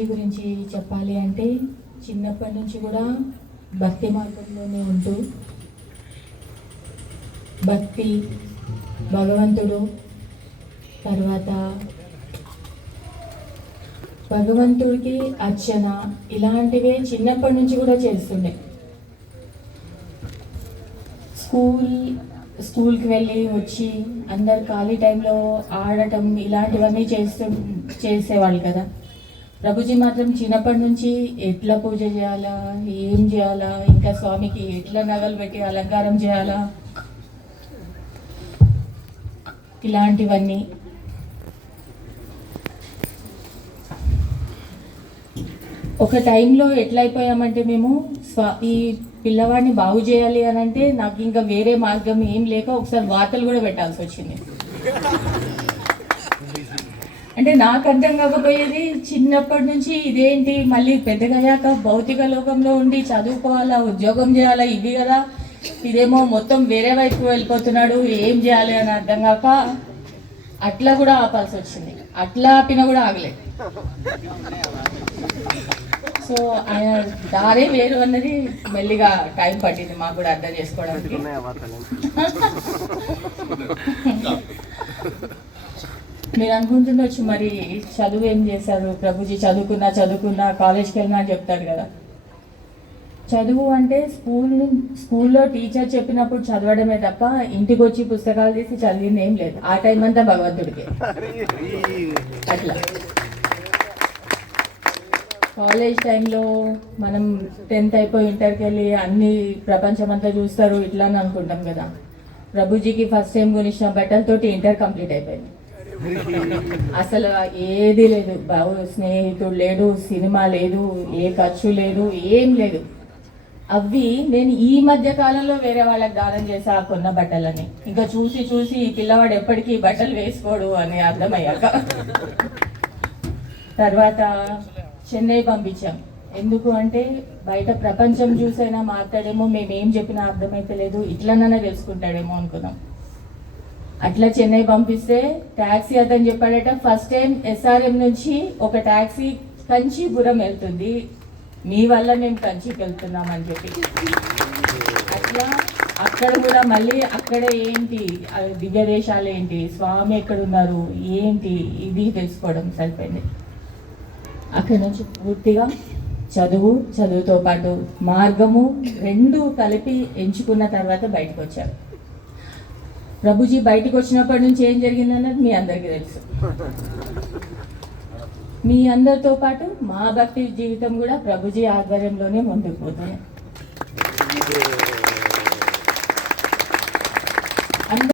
గురించి చెప్పాలి అంటే చిన్నప్పటి నుంచి కూడా భక్తి మార్గంలోనే ఉంటూ భక్తి, భగవంతుడు, తర్వాత భగవంతుడికి అర్చన ఇలాంటివే చిన్నప్పటి నుంచి కూడా చేస్తుండే. స్కూల్కి వెళ్ళి వచ్చి అందరు ఖాళీ టైంలో ఆడటం ఇలాంటివన్నీ చేసేవాళ్ళు కదా. ప్రభుజీ మాత్రం చిన్నప్పటి నుంచి ఎట్లా పూజ చేయాలా, ఏం చేయాలా, ఇంకా స్వామికి ఎట్లా నగలు పెట్టి అలంకారం చేయాలా, ఇలాంటివన్నీ ఒక టైంలో ఎట్లయిపోయామంటే మేము ఈ పిల్లవాడిని బాగు చేయాలి అని అంటే నాకు ఇంకా వేరే మార్గం ఏం లేక ఒకసారి వార్తలు కూడా పెట్టాల్సి వచ్చింది. అంటే నాకు అర్థం కాకపోయేది చిన్నప్పటి నుంచి ఇదేంటి, మళ్ళీ పెద్దగయ్యాక భౌతిక లోకంలో ఉండి చదువుకోవాలా, ఉద్యోగం చేయాలా, ఇవి కదా, ఇదేమో మొత్తం వేరే వైపు వెళ్ళిపోతున్నాడు, ఏం చేయాలి అని అర్థం కాక అట్లా కూడా ఆపాల్సి వచ్చింది. అట్లా ఆపినా కూడా ఆగలేదు. సో ఆయన దారే వేరు అన్నది మెల్లిగా టైం పట్టింది మాకు కూడా అర్థం చేసుకోవడానికి. మీరు అనుకుంటుండొచ్చు మరి చదువు ఏం చేశారు ప్రభుజీ, చదువుకున్నా కాలేజ్కి వెళ్ళినా అని చెప్తారు కదా. చదువు అంటే స్కూల్లో టీచర్ చెప్పినప్పుడు చదవడమే తప్ప ఇంటికి వచ్చి పుస్తకాలు తీసి చదివింది ఏం లేదు. ఆ టైం అంతా భగవంతుడికి. అట్లా కాలేజ్ టైంలో మనం 10th అయిపోయి ఇంటర్కి వెళ్ళి అన్ని ప్రపంచం అంతా చూస్తారు ఇట్లా అని అనుకుంటాం కదా. ప్రభుజీకి ఫస్ట్ టైం కొనిచ్చిన బట్టలతోటి ఇంటర్ కంప్లీట్ అయిపోయింది. అసలు ఏది లేదు, బాబు స్నేహితుడు లేడు, సినిమా లేదు, ఏ ఖర్చు లేదు, ఏం లేదు. అవి నేను ఈ మధ్య కాలంలో వేరే వాళ్ళకి దానం చేసా కొన్న బట్టలని. ఇంకా చూసి ఈ పిల్లవాడు ఎప్పటికీ బట్టలు వేసుకోడు అని అర్థమయ్యాక తర్వాత చెన్నై పంపించాం. ఎందుకు అంటే బయట ప్రపంచం చూసైనా మాట్లాడేమో, మేమేం చెప్పినా అర్థమైతే లేదు, ఇట్లనైనా తెలుసుకుంటాడేమో అనుకున్నాం. అట్లా చెన్నై పంపిస్తే ట్యాక్సీ అతను చెప్పాడట, ఫస్ట్ టైం SRM నుంచి ఒక ట్యాక్సీ కంచీపురం వెళ్తుంది, మీ వల్ల మేము కంచికి వెళ్తున్నామని చెప్పి. అట్లా అక్కడ కూడా మళ్ళీ అక్కడ ఏంటి దివ్య దేశాలు ఏంటి, స్వామి ఎక్కడున్నారు ఏంటి, ఇది తెలుసుకోవడం సరిపోయింది. అక్కడి నుంచి పూర్తిగా చదువుతో పాటు మార్గము రెండు కలిపి ఎంచుకున్న తర్వాత బయటకు వచ్చారు. ప్రభుజీ బయటకు వచ్చినప్పటి నుంచి ఏం జరిగిందన్నది మీ అందరికీ తెలుసు. మీ అందరితో పాటు మా భక్తి జీవితం కూడా ప్రభుజీ ఆధ్వర్యంలోనే ముందుకు పోతుంది.